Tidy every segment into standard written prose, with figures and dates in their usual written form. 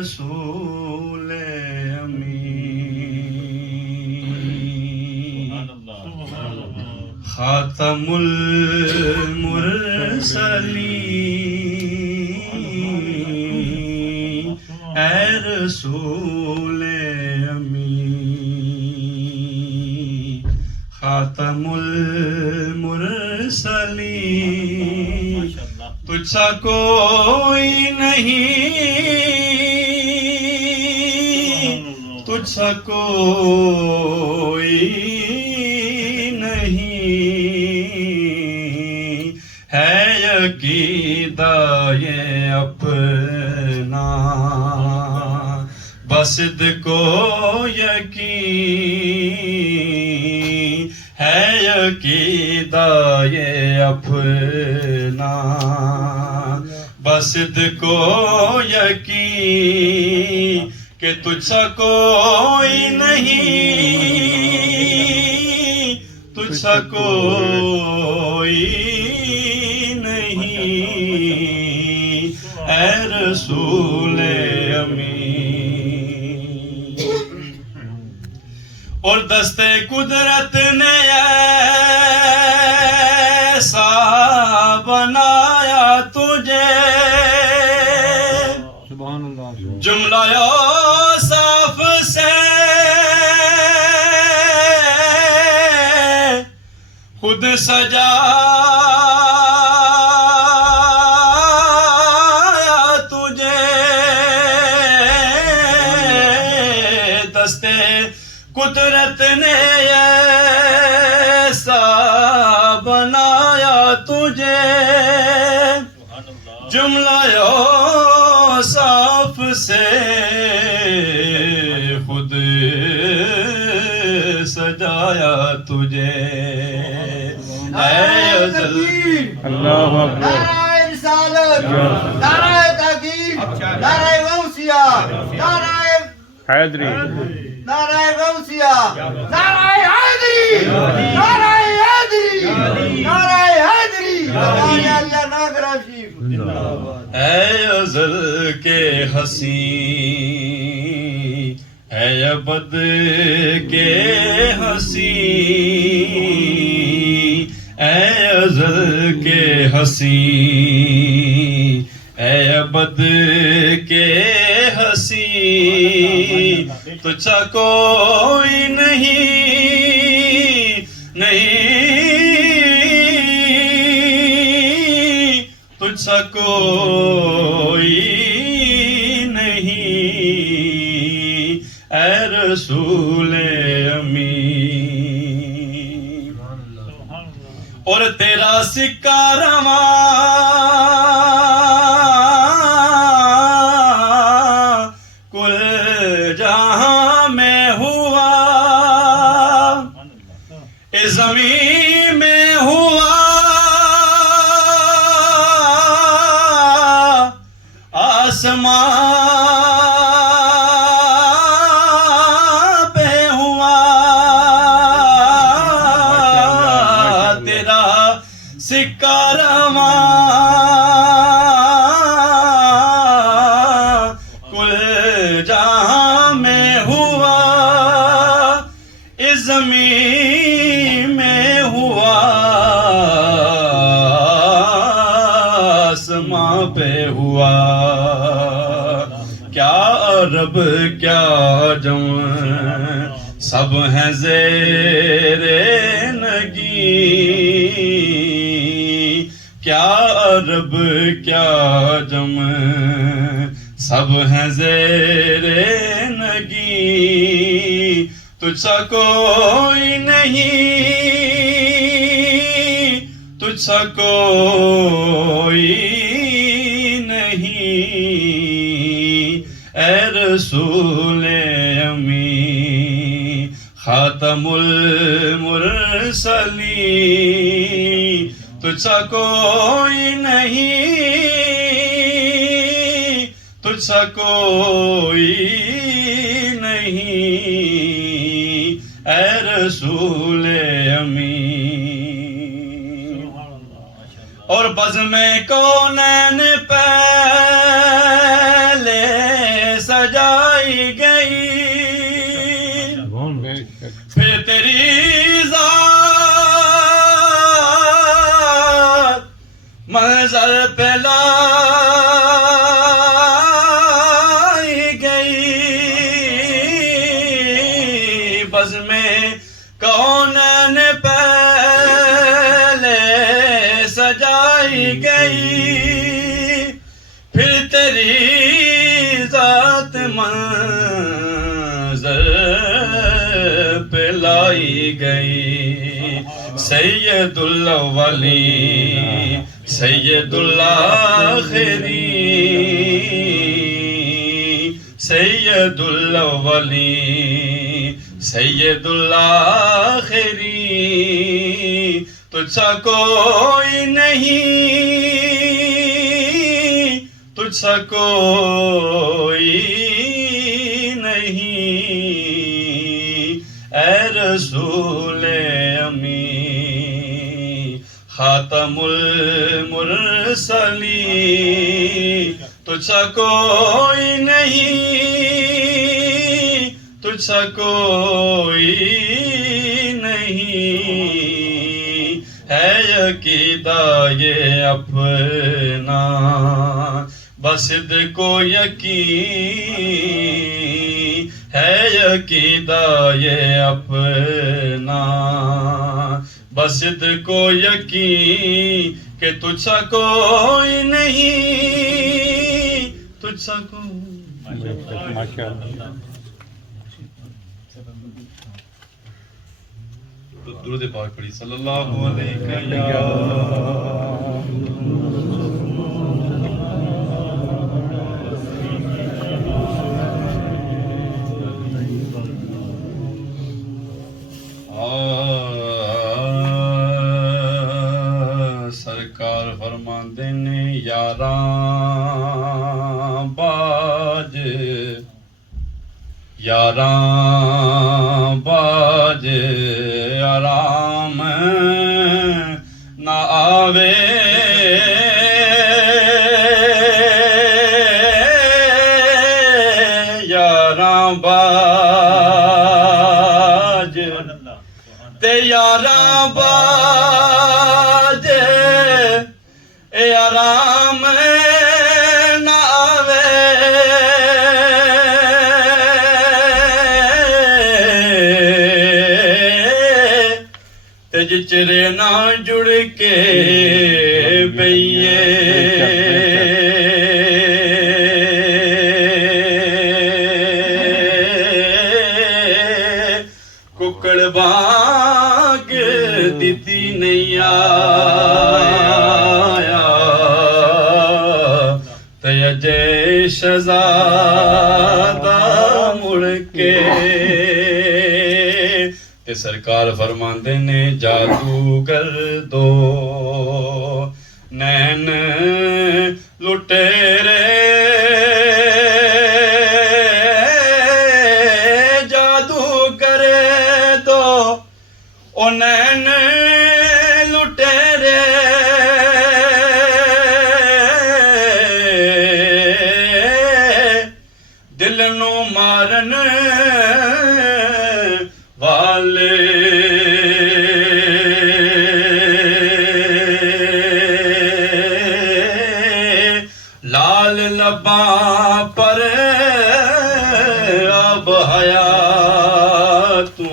رسول امین خاتم المرسلین اے رسول امین خاتم المرسلین تجھ سا کوئی نہیں تجھ سا کوئی نہیں ہے عقیدہ یہ اپنا بس کو یقین ہے عقیدہ یہ اپنا بس کو یقین کہ تجھ سا کوئی نہیں تجھ سا کوئی نہیں اے رسول امین اور دست قدرت نے ایسا بنایا تجھے سبحان اللہ جملہ صاف سے خود سجایا تجھے دست قدرت نے ایسا بنایا تجھے جملہ صاف سے خود سجایا تجھے اے ازل اللہ اکبر نعرہ رسالت نعرہ تحقیق نعرہ غوثیہ حیدری نعرہ غوثیہ نعرہ حیدری نعرہ حیدری نعرہ حیدری نعرہ اللہ ناگر شریف اے ازل کے حسین اے ابد کے حسین اے ازل کے حسین اے ابد کے حسین تجھ سا کوئی نہیں نہیں تجھ سا کوئی نہیں اے رسول امین اور تیرا سکہ رواں کل جہاں میں ہوا اس زمین میں ہوا آسمان پہ ہوا تیرا سکہ رواں کل جہاں میں ہوا اس زمین میں ہوا آسمان پہ ہوا کیا عرب کیا جم سب ہیں زیر نگیں کیا عرب کیا جم سب ہیں زیر نگیں تجھ سا کوئی نہیں تجھ سا کوئی نہیں اے رسول امین خاتم المرسلین تجھ سا کوئی نہیں تجھ سا کوئی نہیں اے رسول رسول امین اور بزم کونین پہلے سجائی گئی پھر تیری ذات منظر پہ لائی گئی بزم کونین پہلے سجائی گئی پھر تیری ذات منظر پہ لائی گئی سید الاولین سید الآخرین سید الاولین سید الآخرین تجھ سا کوئی نہیں تجھ سا کوئی نہیں اے رسول امین خاتم المرسلین تجھ سا کوئی نہیں تجھ سا کوئی نہیں ہے عقیدہ یہ اپنا بصد کو یقین ہے عقیدہ یہ اپنا بصد کو یقین کہ تجھ سا کوئی نہیں تجھ سا کوئی درود پاک پڑھی صلی اللہ علیہ سرکار فرماندے نے یاراں باج آرام نہ آوے یاراں باج تے یاراں باج اے آرام نہ آوے تے جچرے نہ جڑ کے بئیے ککڑ باغ دیتی نہیں آیا تے اجے شہزادہ مڑ کے تے سرکار فرماندے نے جادوگر دو نین لٹیرے جادوگر دو او نین لٹیرے دل نو مارن والے لال لباں پر اب حیاتوں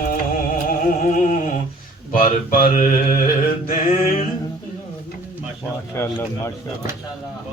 پر دین ماشاءاللہ